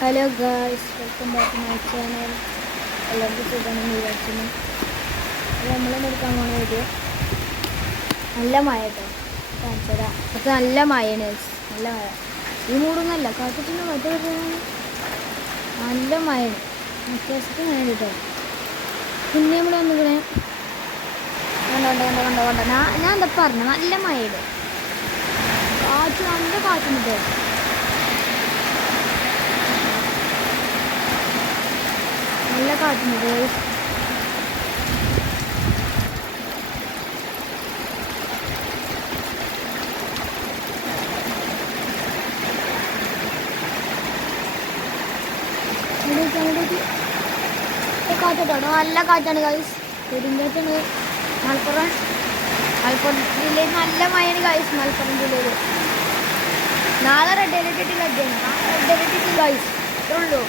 Hello guys, welcome back to my channel. എല്ലാവർക്കും സുഖമാണ് വിചാരിക്കുന്നു. അത് നമ്മളെന്ന് എടുക്കാൻ പോണ വീഡിയോ നല്ല മഴ കേട്ടോ. കാണിച്ചുതരാം. പക്ഷെ നല്ല മഴയാണ്, നല്ല മഴ. ഈ മൂടൊന്നുമല്ല, കാട്ടിട്ടുണ്ട് മറ്റേ നല്ല മഴയാണ്. അത്യാവശ്യത്തിന് വേണ്ടി കേട്ടോ. പിന്നെ നമ്മൾ വന്നിങ്ങനെ കണ്ട ഞാൻ എന്താ പറഞ്ഞു, നല്ല മഴയുടെ കാറ്റ്, നല്ല കാറ്റുണ്ട് കേട്ടോ. നല്ല കാറ്റുണ്ട്. കാറ്റാട്ടോ, നല്ല കാറ്റാണ് ഗൈസ്. കൊടുങ്കാറ്റാണ്. മലപ്പുറം ജില്ലയിൽ നല്ല മഴയാണ് ഗൈസ്. മലപ്പുറം ജില്ലയിൽ നാളെ റെഡ് അലർട്ട് ഇട്ടില്ല. റെഡ് അലർട്ട് ഇട്ടില്ല ഗൈസ്. ഇത്രേ ഉള്ളൂ.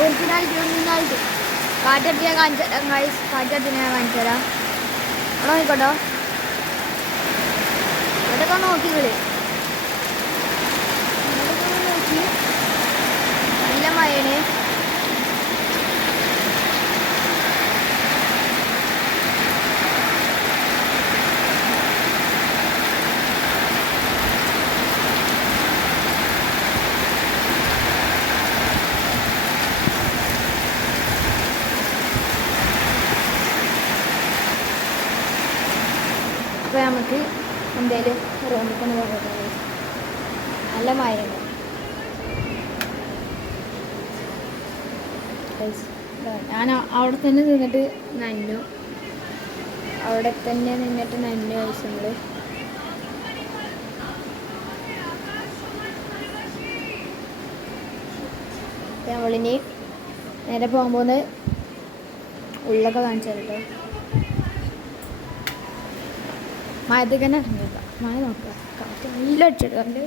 ഒറിജിനാലിറ്റി കാറ്റടിച്ച് ഞാൻ കാണിച്ചു തരാം ഗൈസ്. കാറ്റടിച്ച് ഞാൻ കാണിച്ചു തരാം. അവിടെ നോക്കിക്കോട്ടോ, അതൊക്കെ നോക്കിക്കളി. നോക്കി നല്ല മഴയാണ്. അപ്പോൾ നമുക്ക് എന്തായാലും റൂമിൽ തന്നെ പോകട്ടെ. നല്ല മഴയുണ്ട്. ഞാൻ അവിടെ തന്നെ നിന്നിട്ട് നനഞ്ഞു. ആവശ്യങ്ങൾ നമ്മളിനി നേരെ പോകുമ്പോൾ ഉള്ളൊക്കെ കാണിച്ചു കേട്ടോ. മഴത്തിൽ തന്നെ ഇറങ്ങില്ല. മഴ നോക്കുക, കാറ്റ് നല്ല അടിച്ചിട്ട് കണ്ട്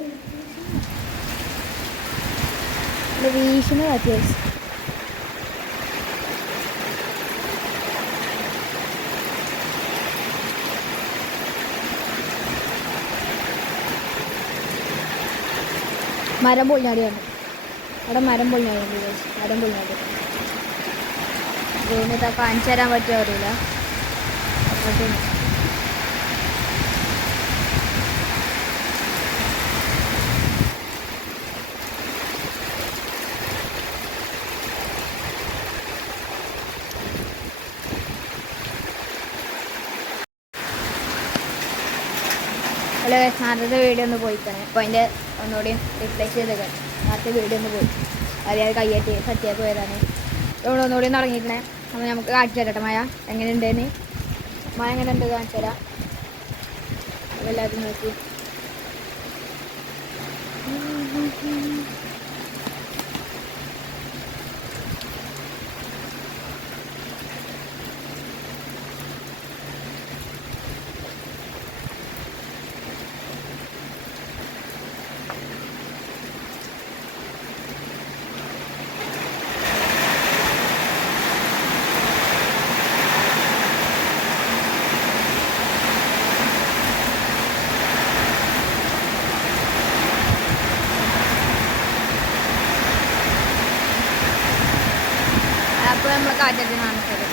വീശിന് കാറ്റ്. മരം പൊളിഞ്ഞാടിയാണ് അവിടെ. മരം പൊളിഞ്ഞാടി റൂമിൽ കാണിച്ചു തരാൻ പറ്റുമോ അറിയില്ല. ഹലോ, ആദ്യത്തെ വീഡിയോ ഒന്ന് പോയിക്കണേ. അപ്പോൾ അതിൻ്റെ ഒന്നുകൂടി റീപ്ലേസ് ചെയ്തേക്കാൻ. ആദ്യത്തെ വീഡിയോ ഒന്ന് പോയി അറിയാതെ കയ്യേറ്റി സത്യായി പോയതാണ്. ഇവിടെ ഒന്നുകൂടി ഒന്ന് ഇറങ്ങിക്കണേ. അപ്പോൾ നമുക്ക് കാണിച്ചു തരട്ടെ മഴ എങ്ങനെയുണ്ടെന്ന്. മഴ എങ്ങനെ ഉണ്ട് കാണിച്ചു തരാം. എല്ലാവരും നോക്കി. അപ്പോൾ നമ്മൾ കാറ്റടിച്ച് കാണിച്ചത്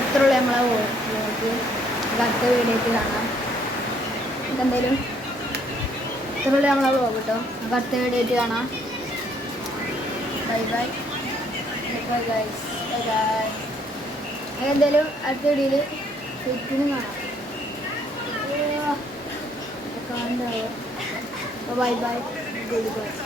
ഇത്രയുള്ള നമ്മളെ വ്ളോഗ്. അടുത്ത വീഡിയോയ്ക്ക് കാണാം. എന്തായാലും ഇത്രയുള്ള നമ്മളെ വ്ളോഗ് കേട്ടോ. നമുക്ക് അടുത്ത വീഡിയോയ്ക്ക് കാണാം. Bye bye guys. എന്തായാലും അടുത്ത വീഡിയോയിൽ ശരിക്കും കാണാം. Bye bye. Good bye.